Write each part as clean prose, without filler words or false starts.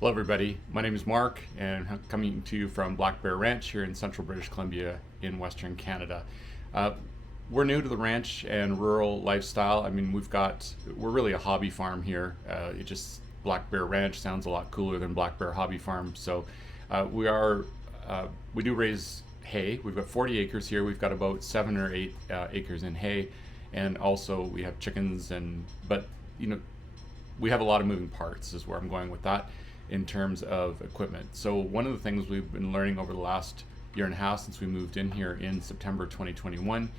Hello everybody, my name is Mark and I'm coming to you from Black Bear Ranch here in central British Columbia in Western Canada. We're new to the ranch and rural lifestyle. I mean, we're really a hobby farm here. Black Bear Ranch sounds a lot cooler than Black Bear Hobby Farm. So we do raise hay. We've got 40 acres here. We've got about 7 or 8 acres in hay, and also we have chickens. But we have a lot of moving parts is where I'm going with that in terms of equipment. So one of the things we've been learning over the last year and a half since we moved in here in September 2021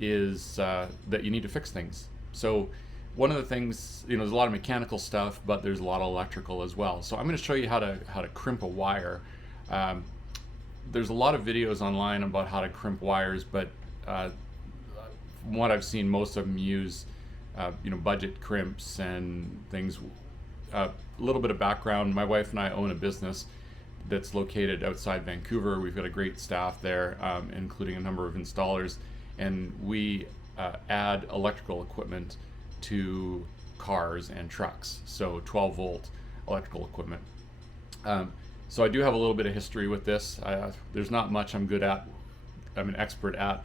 is that you need to fix things. So one of the things, there's a lot of mechanical stuff, but there's a lot of electrical as well. So I'm going to show you how to crimp a wire. There's a lot of videos online about how to crimp wires, but from what I've seen, most of them use budget crimps and things. A little bit of background: my wife and I own a business that's located outside Vancouver. We've got a great staff there, including a number of installers, and we add electrical equipment to cars and trucks, so 12-volt electrical equipment. So I do have a little bit of history with this. There's not much I'm an expert at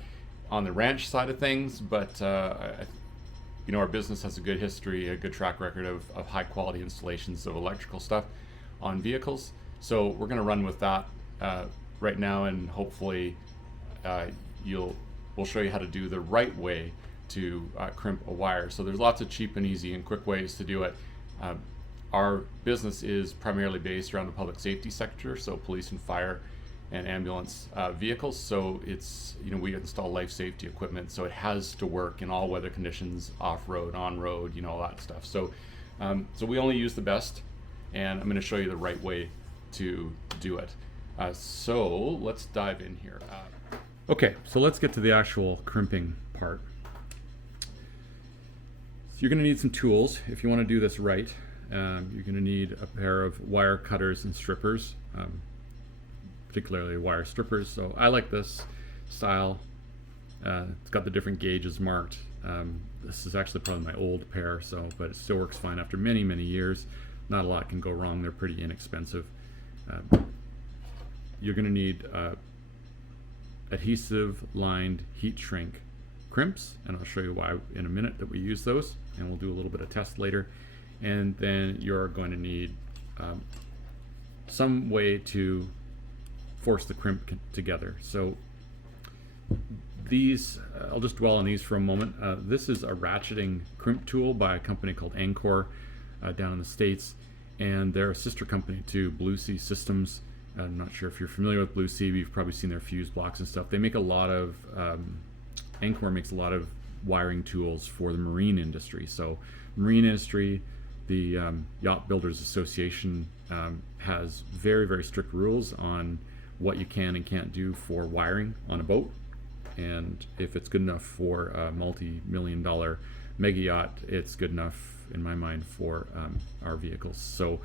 on the ranch side of things, but our business has a good history, a good track record of high quality installations of electrical stuff on vehicles. So we're going to run with that right now, and hopefully we'll show you how to do the right way to crimp a wire. So there's lots of cheap and easy and quick ways to do it. Our business is primarily based around the public safety sector, so police and fire and ambulance vehicles. So it's, we install life safety equipment, so it has to work in all weather conditions, off-road, on-road, all that stuff. So we only use the best, and I'm going to show you the right way to do it. So let's dive in here. Okay, so let's get to the actual crimping part. So you're going to need some tools if you want to do this right. You're going to need a pair of wire cutters and strippers, particularly wire strippers. So I like this style. It's got the different gauges marked. This is actually probably my old pair, but it still works fine after many, many years. Not a lot can go wrong. They're pretty inexpensive. You're going to need adhesive lined heat shrink crimps, and I'll show you why in a minute that we use those, and we'll do a little bit of test later. And then you're going to need some way to force the crimp together. So these, I'll just dwell on these for a moment. This is a ratcheting crimp tool by a company called Encore down in the States, and they're a sister company to Blue Sea Systems. I'm not sure if you're familiar with Blue Sea, but you've probably seen their fuse blocks and stuff. They make a lot of, Encore makes a lot of wiring tools for the marine industry. So marine industry, the Yacht Builders Association has very, very strict rules on what you can and can't do for wiring on a boat. And if it's good enough for a multi-million-dollar mega yacht, it's good enough, in my mind, for our vehicles. So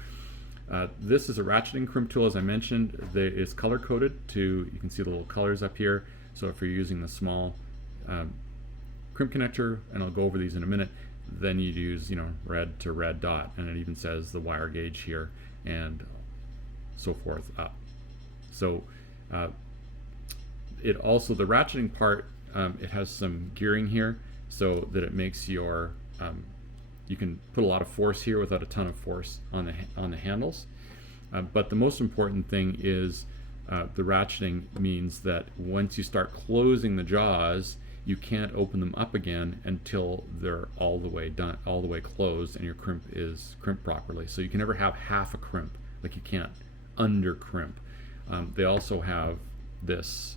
this is a ratcheting crimp tool, as I mentioned. It's color-coded you can see the little colors up here. So if you're using the small crimp connector, and I'll go over these in a minute, then you'd use red to red dot, and it even says the wire gauge here and so forth up. So it also, the ratcheting part, it has some gearing here so that it makes your you can put a lot of force here without a ton of force on the handles. But the most important thing is the ratcheting means that once you start closing the jaws, you can't open them up again until they're all the way done, all the way closed, and your crimp is crimped properly. So you can never have half a crimp, like you can't under crimp. They also have this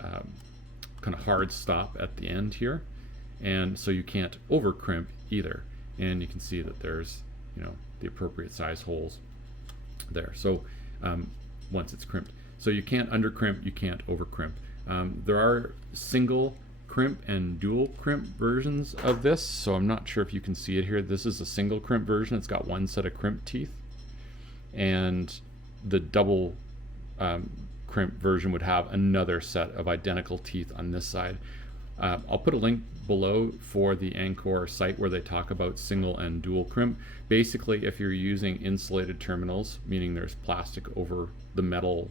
kind of hard stop at the end here, and so you can't over crimp either. And you can see that there's the appropriate size holes there. So once it's crimped, so you can't under crimp, you can't over crimp. There are single crimp and dual crimp versions of this, so I'm not sure if you can see it here. This is a single crimp version. It's got one set of crimp teeth, and the double crimp version would have another set of identical teeth on this side. I'll put a link below for the Anchor site where they talk about single and dual crimp. Basically, if you're using insulated terminals, meaning there's plastic over the metal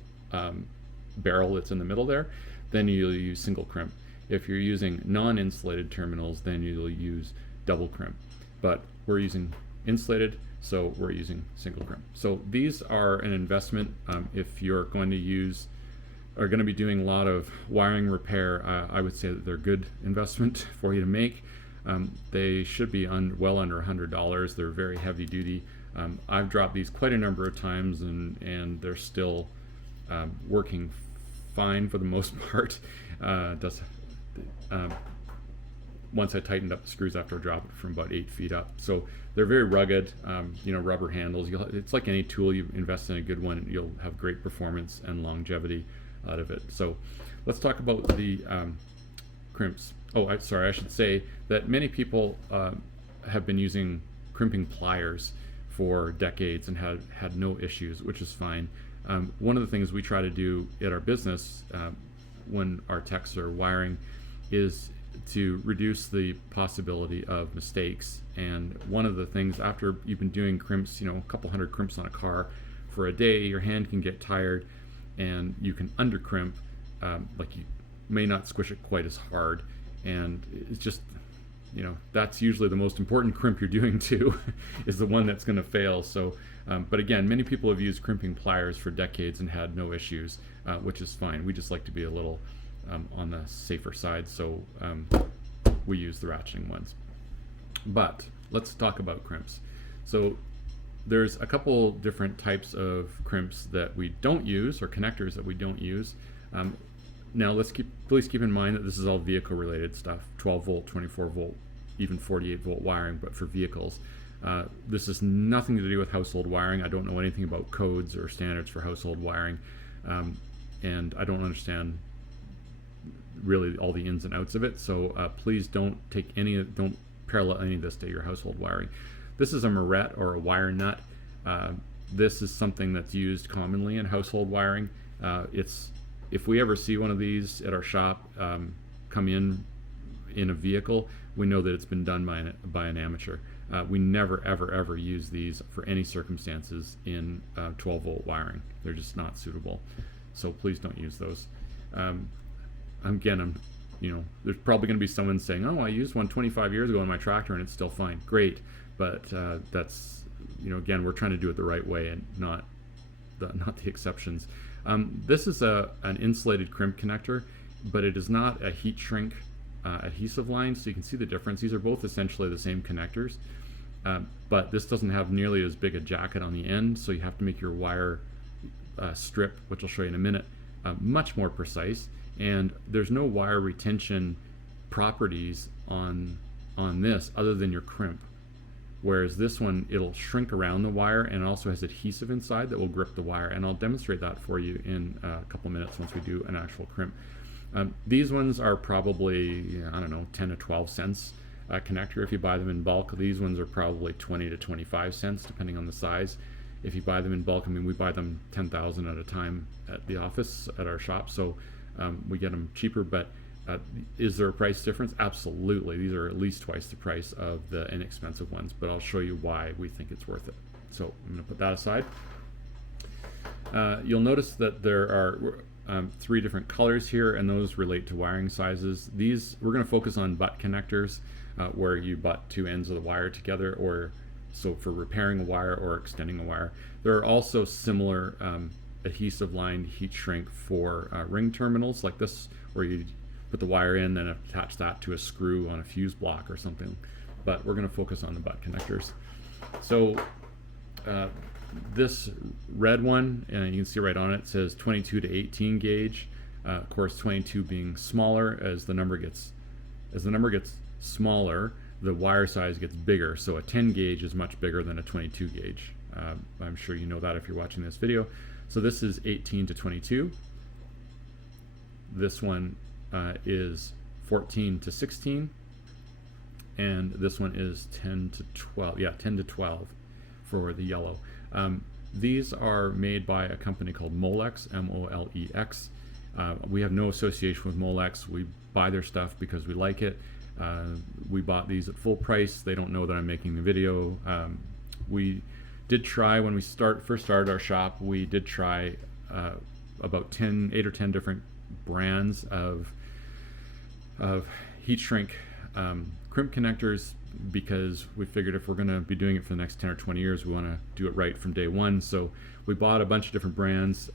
barrel that's in the middle there, then you'll use single crimp. If you're using non-insulated terminals, then you'll use double crimp. But we're using insulated, so we're using single crimp. So these are an investment if you're going to be doing a lot of wiring repair. I would say that they're a good investment for you to make. They should be well under $100. They're very heavy duty. I've dropped these quite a number of times, and they're still working fine for the most part. Once I tightened up the screws after I dropped it from about 8 feet up. So they're very rugged, rubber handles. It's like any tool. You invest in a good one, you'll have great performance and longevity out of it. So let's talk about the crimps. I should say that many people have been using crimping pliers for decades and had no issues, which is fine. One of the things we try to do at our business when our techs are wiring is to reduce the possibility of mistakes. And one of the things, after you've been doing crimps, a couple hundred crimps on a car for a day, your hand can get tired and you can under crimp, like you may not squish it quite as hard. And it's just, that's usually the most important crimp you're doing too, is the one that's going to fail. So, but again, many people have used crimping pliers for decades and had no issues, which is fine. We just like to be a little on the safer side, so we use the ratcheting ones. But let's talk about crimps. So there's a couple different types of crimps that we don't use, or connectors that we don't use. Now please keep in mind that this is all vehicle related stuff, 12 volt, 24 volt, even 48 volt wiring, but for vehicles. This has nothing to do with household wiring. I don't know anything about codes or standards for household wiring, and I don't understand really all the ins and outs of it. So please don't parallel any of this to your household wiring. This is a Moret or a wire nut. This is something that's used commonly in household wiring. If we ever see one of these at our shop come in a vehicle, we know that it's been done by an amateur. We never ever use these for any circumstances in 12 volt wiring. They're just not suitable. So please don't use those. Again, there's probably going to be someone saying, "Oh, I used one 25 years ago on my tractor and it's still fine." Great, but that's again, we're trying to do it the right way and not the exceptions. This is an insulated crimp connector, but it is not a heat shrink adhesive line, so you can see the difference. These are both essentially the same connectors, but this doesn't have nearly as big a jacket on the end, so you have to make your wire strip, which I'll show you in a minute, much more precise. And there's no wire retention properties on this other than your crimp, whereas this one, it'll shrink around the wire and also has adhesive inside that will grip the wire, and I'll demonstrate that for you in a couple minutes once we do an actual crimp. These ones are probably 10 to 12 cents a connector if you buy them in bulk. These ones are probably 20 to 25 cents depending on the size. If you buy them in bulk, we buy them 10,000 at a time at the office at our shop, so we get them cheaper. But is there a price difference? Absolutely. These are at least twice the price of the inexpensive ones, but I'll show you why we think it's worth it. So I'm going to put that aside. You'll notice that there are 3 different colors here, and those relate to wiring sizes. These, we're going to focus on butt connectors, where you butt 2 ends of the wire together, or so for repairing a wire or extending a wire. There are also similar adhesive lined heat shrink for ring terminals like this, where you put the wire in and attach that to a screw on a fuse block or something. But we're going to focus on the butt connectors. So this red one, and you can see right on it, says 22 to 18 gauge. Of course, 22 being smaller. As the number gets smaller, the wire size gets bigger. So a 10 gauge is much bigger than a 22 gauge. I'm sure you know that if you're watching this video. So this is 18 to 22. This one is 14 to 16. And this one is 10 to 12. Yeah, 10 to 12 for the yellow. These are made by a company called Molex, M-O-L-E-X. We have no association with Molex. We buy their stuff because we like it. We bought these at full price. They don't know that I'm making the video. We did try, when we first started our shop, we did try about 8 or 10 different brands of heat shrink crimp connectors, because we figured if we're going to be doing it for the next 10 or 20 years, we want to do it right from day one. So we bought a bunch of different brands.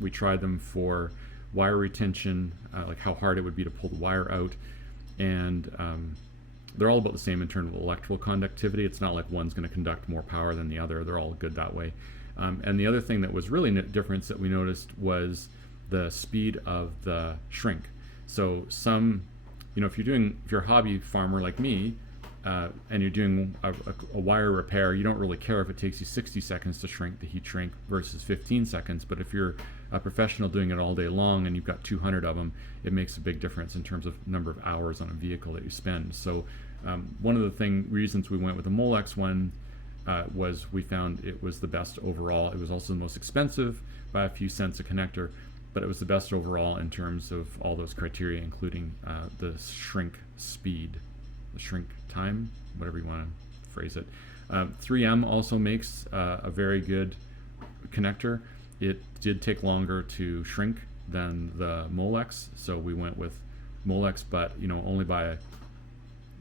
We tried them for wire retention, like how hard it would be to pull the wire out, and they're all about the same in terms of electrical conductivity. It's not like one's going to conduct more power than the other. They're all good that way. And the other thing that was really difference that we noticed was the speed of the shrink. So some, if you're a hobby farmer like me, and you're doing a wire repair, you don't really care if it takes you 60 seconds to shrink the heat shrink versus 15 seconds. But if you're a professional doing it all day long and you've got 200 of them, it makes a big difference in terms of number of hours on a vehicle that you spend. So one of the reasons we went with the Molex one was we found it was the best overall. It was also the most expensive by a few cents a connector, but it was the best overall in terms of all those criteria, including the shrink speed, the shrink time, whatever you want to phrase it. 3M also makes a very good connector. It did take longer to shrink than the Molex, so we went with Molex, but only by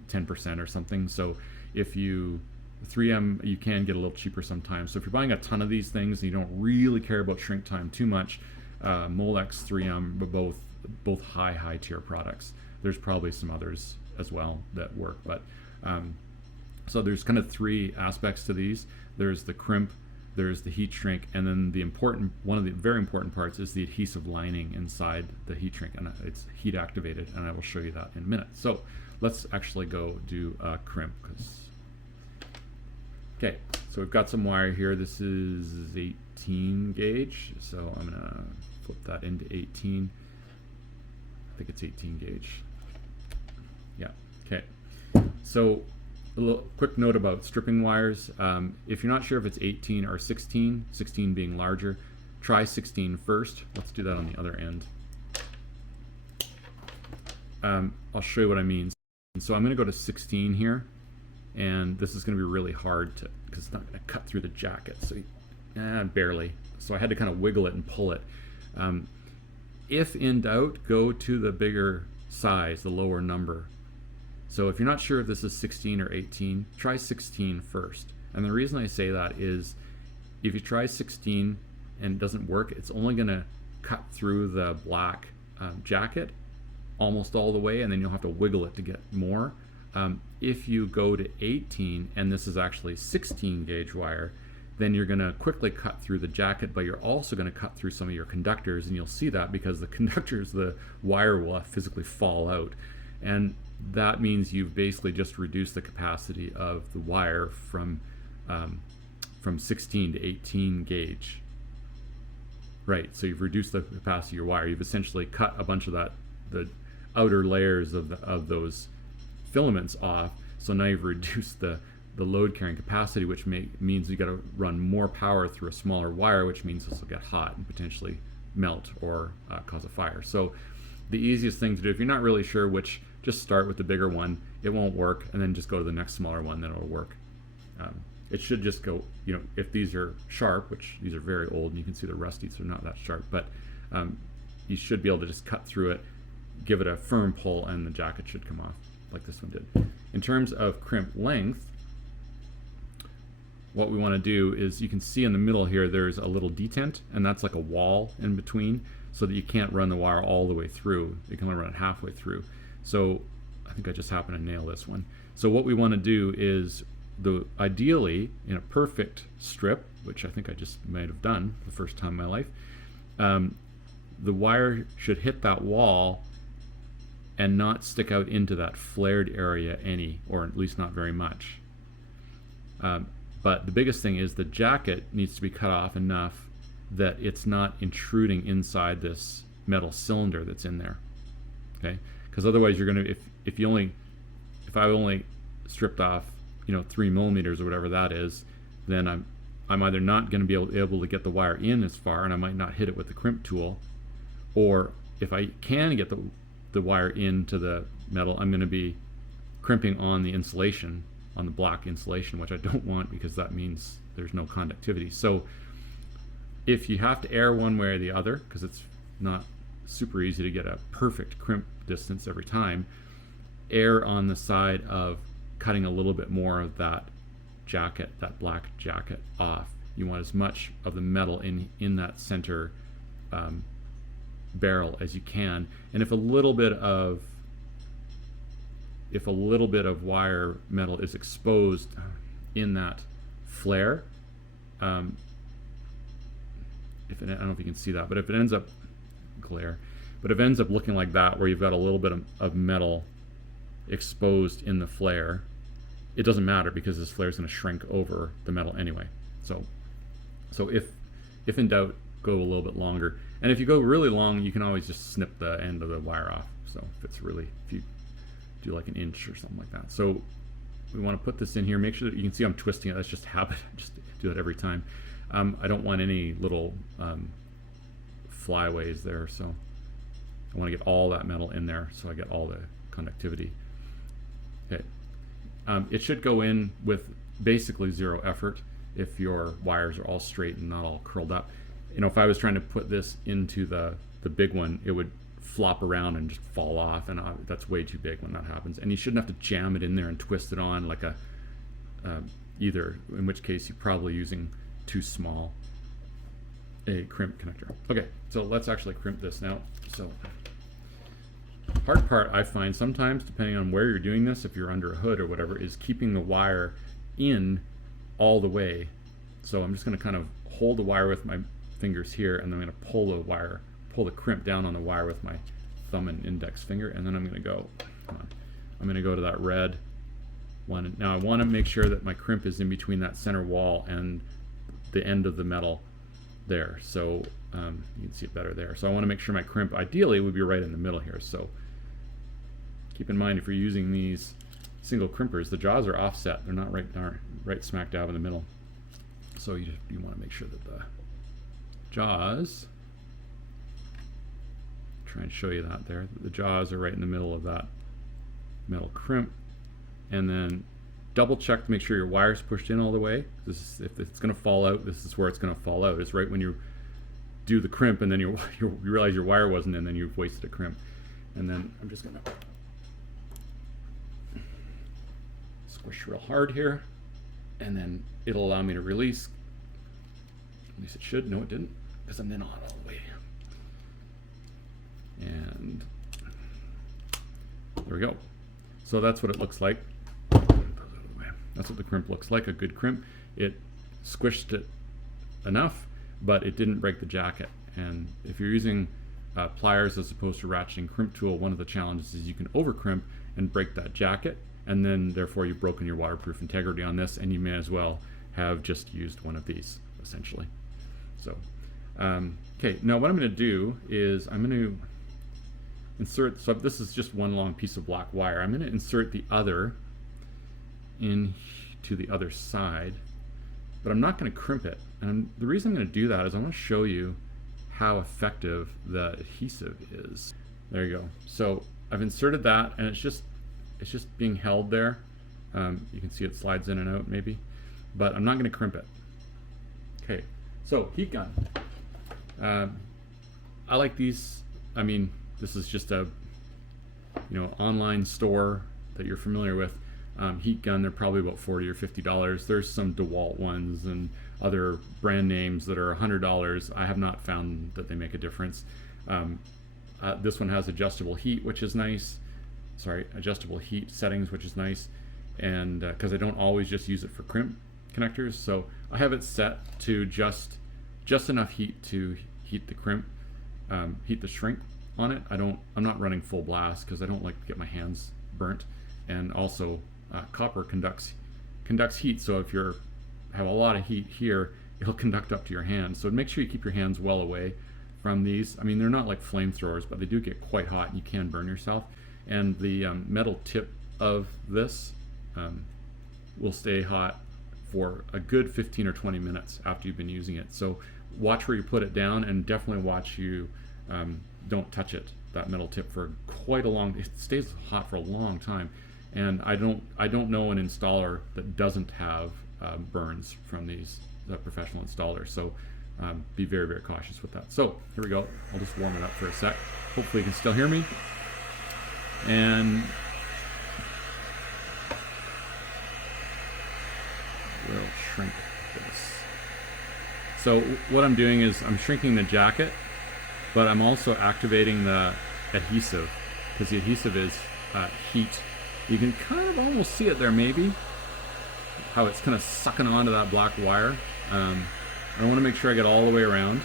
10% or something. So if 3M, you can get a little cheaper sometimes. So if you're buying a ton of these things and you don't really care about shrink time too much, Molex, 3M are both high tier products. There's probably some others as well that work, but so there's kind of 3 aspects to these. There's the crimp, there's the heat shrink, and then one of the very important parts is the adhesive lining inside the heat shrink, and it's heat activated, and I will show you that in a minute. So let's actually go do a crimp. Okay, so we've got some wire here. This is 18 gauge, so I'm gonna flip that into 18. I think it's 18 gauge. Yeah, okay. So a little quick note about stripping wires. If you're not sure if it's 18 or 16, 16 being larger, try 16 first. Let's do that on the other end. I'll show you what I mean. So I'm going to go to 16 here, and this is going to be really hard because it's not going to cut through the jacket. So barely. So I had to kind of wiggle it and pull it. If in doubt, go to the bigger size, the lower number. So if you're not sure if this is 16 or 18, try 16 first. And the reason I say that is if you try 16 and it doesn't work, it's only going to cut through the black jacket almost all the way, and then you'll have to wiggle it to get more. If you go to 18 and this is actually 16 gauge wire, then you're going to quickly cut through the jacket, but you're also going to cut through some of your conductors, and you'll see that because the conductors, the wire will physically fall out. And that means you've basically just reduced the capacity of the wire from 16 to 18 gauge. Right, so you've reduced the capacity of your wire. You've essentially cut a bunch of the outer layers of those filaments off. So now you've reduced the load carrying capacity, which means you got to run more power through a smaller wire, which means this will get hot and potentially melt or cause a fire. So the easiest thing to do, if you're not really sure which, just start with the bigger one. It won't work, and then just go to the next smaller one, then it'll work. It should just go, if these are sharp, which these are very old, and you can see the rusty, so they're not that sharp, but you should be able to just cut through it, give it a firm pull, and the jacket should come off like this one did. In terms of crimp length, what we want to do is, you can see in the middle here there's a little detent, and that's like a wall in between, so that you can't run the wire all the way through. You can only run it halfway through. So I think I just happened to nail this one. So what we want to do is, ideally in a perfect strip, which I think I just might have done the first time in my life, the wire should hit that wall and not stick out into that flared area or at least not very much. But the biggest thing is the jacket needs to be cut off enough that it's not intruding inside this metal cylinder that's in there. Okay, because otherwise you're going to, if I only stripped off 3 millimeters or whatever that is, then I'm either not going to be able to get the wire in as far, and I might not hit it with the crimp tool, or if I can get the the wire into the metal, I'm going to be crimping on the insulation, on the black insulation, which I don't want because that means there's no conductivity. So if you have to err one way or the other, because it's not super easy to get a perfect crimp distance every time, err on the side of cutting a little bit more of that jacket, that black jacket off. You want as much of the metal in that center barrel as you can. And if a little bit of wire metal is exposed in that flare, I don't know if you can see that, but if it ends up looking like that, where you've got a little bit of metal exposed in the flare, it doesn't matter because this flare is going to shrink over the metal anyway. So if in doubt, go a little bit longer. And if you go really long, you can always just snip the end of the wire off. So if you do like an inch or something like that. So we want to put this in here. Make sure that you can see I'm twisting it. That's just habit. I just do that every time. I don't want any little flyaways there, so I want to get all that metal in there so I get all the conductivity. Okay. It should go in with basically zero effort if your wires are all straight and not all curled up. You know, if I was trying to put this into the big one, it would flop around and just fall off, and that's way too big when that happens. And you shouldn't have to jam it in there and twist it on like either, in which case you're probably using too small a crimp connector. Okay, so let's actually crimp this now. So hard part I find sometimes, depending on where you're doing this, if you're under a hood or whatever, is keeping the wire in all the way. So I'm just going to kind of hold the wire with my fingers here, and then I'm going to pull the crimp down on the wire with my thumb and index finger, and then I'm going to go, I'm going to go to that red one. Now I want to make sure that my crimp is in between that center wall and the end of the metal there. So you can see it better there. So I want to make sure my crimp ideally would be right in the middle here. So keep in mind, if you're using these single crimpers, the jaws are offset. They're not right smack dab in the middle. So you want to make sure that the jaws, try and show you that there, the jaws are right in the middle of that metal crimp. And then double check to make sure your wire's pushed in all the way. If it's going to fall out, this is where it's going to fall out. It's right when you do the crimp and then you realize your wire wasn't in, then you've wasted a crimp. And then I'm just going to squish real hard here, and then it'll allow me to release. At least it should. No, it didn't, because I'm then on all the way. And there we go. So that's what it looks like. That's what the crimp looks like, a good crimp. It squished it enough, but it didn't break the jacket. And if you're using pliers as opposed to ratcheting crimp tool, one of the challenges is you can over crimp and break that jacket, and then therefore you've broken your waterproof integrity on this, and you may as well have just used one of these, essentially. So, okay, now what I'm going to do is I'm going to insert, so this is just one long piece of black wire. I'm going to insert the other in to the other side, but I'm not going to crimp it. And the reason I'm going to do that is I want to show you how effective the adhesive is. There you go. So I've inserted that, and it's just being held there. You can see it slides in and out maybe, but I'm not going to crimp it. Okay, so heat gun. I like these. I mean, this is just a online store that you're familiar with. Heat gun, they're probably about $40 or $50. There's some DeWalt ones and other brand names that are $100. I have not found that they make a difference. This one has adjustable heat, which is nice. Adjustable heat settings, which is nice. And because I don't always just use it for crimp connectors, so I have it set to just enough heat to heat the crimp, heat the shrink on it. I'm not running full blast because I don't like to get my hands burnt. And also copper conducts heat, so if you have a lot of heat here, it'll conduct up to your hands. So make sure you keep your hands well away from these. I mean, they're not like flamethrowers, but they do get quite hot and you can burn yourself. And the metal tip of this will stay hot for a good 15 or 20 minutes after you've been using it. So watch where you put it down, and definitely watch you don't touch it, that metal tip, for quite a long, it stays hot for a long time. And I don't know an installer that doesn't have burns from these professional installers. So be very, very cautious with that. So here we go. I'll just warm it up for a sec. Hopefully you can still hear me. And we'll shrink this. So what I'm doing is I'm shrinking the jacket, but I'm also activating the adhesive, because the adhesive is heat. You can kind of almost see it there, maybe, how it's kind of sucking onto that black wire. I want to make sure I get all the way around.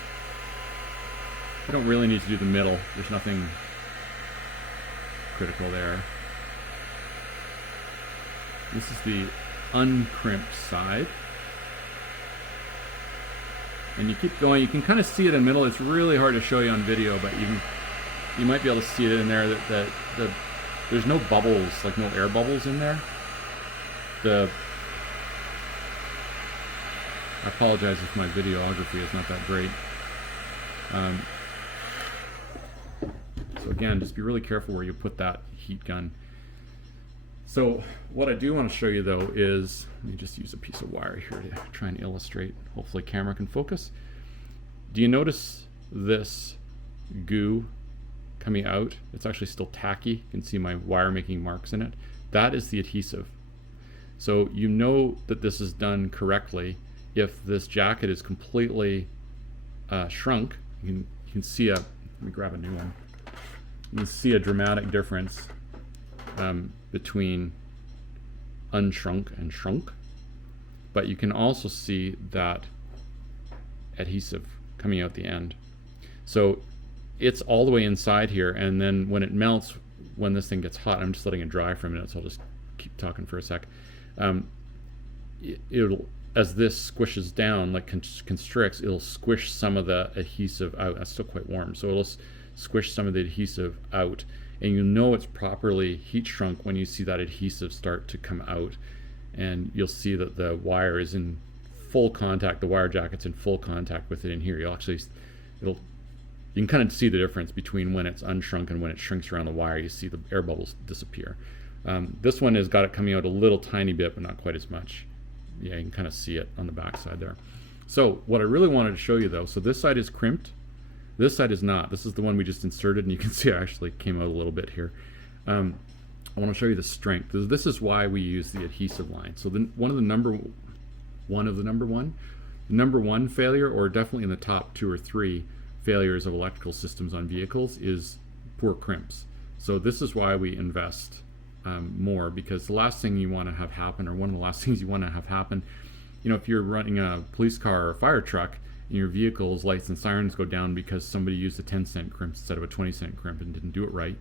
I don't really need to do the middle. There's nothing critical there. This is the uncrimped side. And you keep going. You can kind of see it in the middle. It's really hard to show you on video, but you might be able to see it in there. That there's no bubbles, like no air bubbles in there. I apologize if my videography is not that great. So again, just be really careful where you put that heat gun. So what I do want to show you though is, let me just use a piece of wire here to try and illustrate. Hopefully camera can focus. Do you notice this goo coming out? It's actually still tacky. You can see my wire making marks in it. That is the adhesive. So you know that this is done correctly if this jacket is completely shrunk. You can see let me grab a new one. You can see a dramatic difference between unshrunk and shrunk, but you can also see that adhesive coming out the end. So it's all the way inside here, and then when it melts, when this thing gets hot, I'm just letting it dry for a minute, so I'll just keep talking for a sec. It'll, as this squishes down, like constricts, it'll squish some of the adhesive out. That's still quite warm, so it'll squish some of the adhesive out, and you know it's properly heat shrunk when you see that adhesive start to come out, and you'll see that the wire is in full contact, the wire jacket's in full contact with it in here. You can kind of see the difference between when it's unshrunk and when it shrinks around the wire. You see the air bubbles disappear. This one has got it coming out a little tiny bit, but not quite as much. Yeah, you can kind of see it on the back side there. So what I really wanted to show you though, so this side is crimped, this side is not. This is the one we just inserted, and you can see it actually came out a little bit here. I want to show you the strength. This is why we use the adhesive line. So the number one failure, or definitely in the top 2 or 3 failures of electrical systems on vehicles, is poor crimps. So this is why we invest more, because the last thing you want to have happen, or one of the last things you want to have happen, if you're running a police car or a fire truck and your vehicle's lights and sirens go down because somebody used a 10-cent crimp instead of a 20-cent crimp and didn't do it right,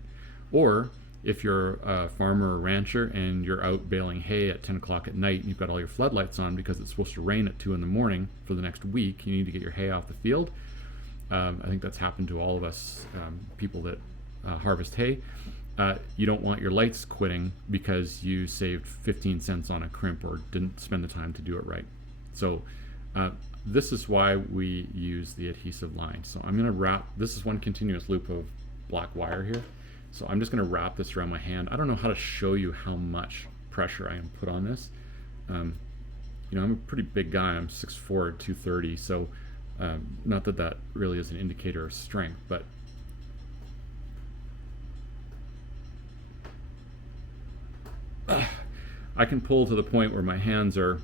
or if you're a farmer or rancher and you're out baling hay at 10 o'clock at night and you've got all your floodlights on because it's supposed to rain at 2 in the morning for the next week, you need to get your hay off the field. I think that's happened to all of us, people that harvest hay. You don't want your lights quitting because you saved 15 cents on a crimp or didn't spend the time to do it right. So this is why we use the adhesive line. So I'm going to wrap, this is one continuous loop of black wire here. So I'm just going to wrap this around my hand. I don't know how to show you how much pressure I am put on this. I'm a pretty big guy. I'm 6'4", 230. So not that that really is an indicator of strength, but I can pull to the point where my hands are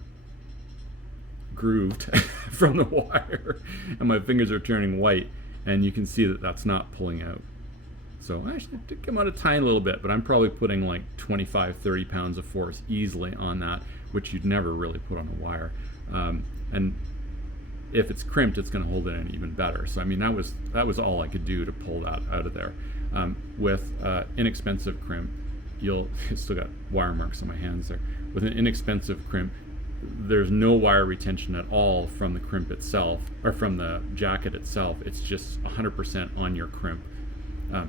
grooved from the wire and my fingers are turning white, and you can see that that's not pulling out. So actually it did come out a tiny little bit, but I'm probably putting like 25-30 pounds of force easily on that, which you'd never really put on a wire. And if it's crimped, it's going to hold it in even better. So I mean, that was all I could do to pull that out of there. With inexpensive crimp, you'll still got wire marks on my hands there. With an inexpensive crimp, there's no wire retention at all from the crimp itself, or from the jacket itself. It's just 100% on your crimp.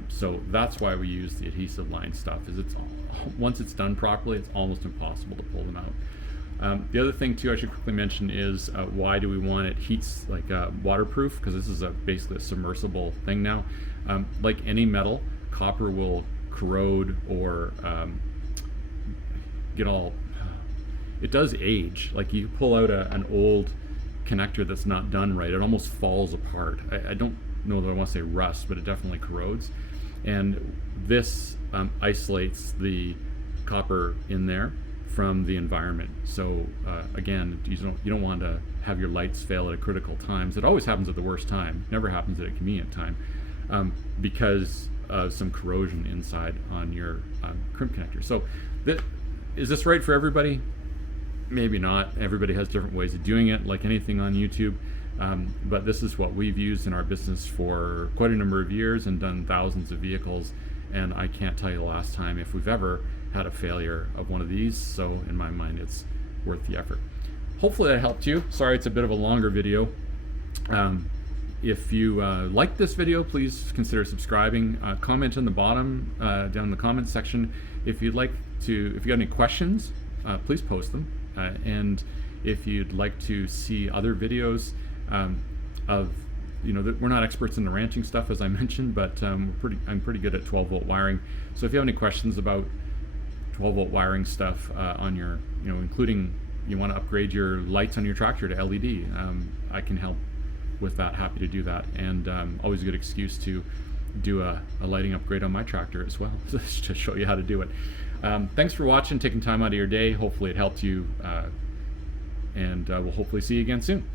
So that's why we use the adhesive line stuff. Once it's done properly, it's almost impossible to pull them The other thing too I should quickly mention is why do we want it heats like waterproof, because this is basically a submersible thing now. Like any metal, copper will corrode or get all, it does age. Like you pull out an old connector that's not done right, it almost falls apart. I don't know that I want to say rust, but it definitely corrodes. And this isolates the copper in there from the environment. So again, you don't want to have your lights fail at critical times. It always happens at the worst time, never happens at a convenient time, because of some corrosion inside on your crimp connector. So is this right for everybody? Maybe not. Everybody has different ways of doing it, like anything on YouTube. But this is what we've used in our business for quite a number of years and done thousands of vehicles. And I can't tell you the last time if we've ever had a failure of one of these. So in my mind, it's worth the effort. Hopefully that helped you. Sorry, it's a bit of a longer video. If you liked this video, please consider subscribing. Comment in the bottom, down in the comments section. If you got any questions, please post them. And if you'd like to see other videos we're not experts in the ranching stuff, as I mentioned, but I'm pretty good at 12-volt wiring. So if you have any questions about 12-volt wiring stuff on your, including you want to upgrade your lights on your tractor to LED, I can help with that. Happy to do that, and always a good excuse to do a lighting upgrade on my tractor as well, just to show you how to do it. Thanks for watching, taking time out of your day. Hopefully it helped you, and we'll hopefully see you again soon.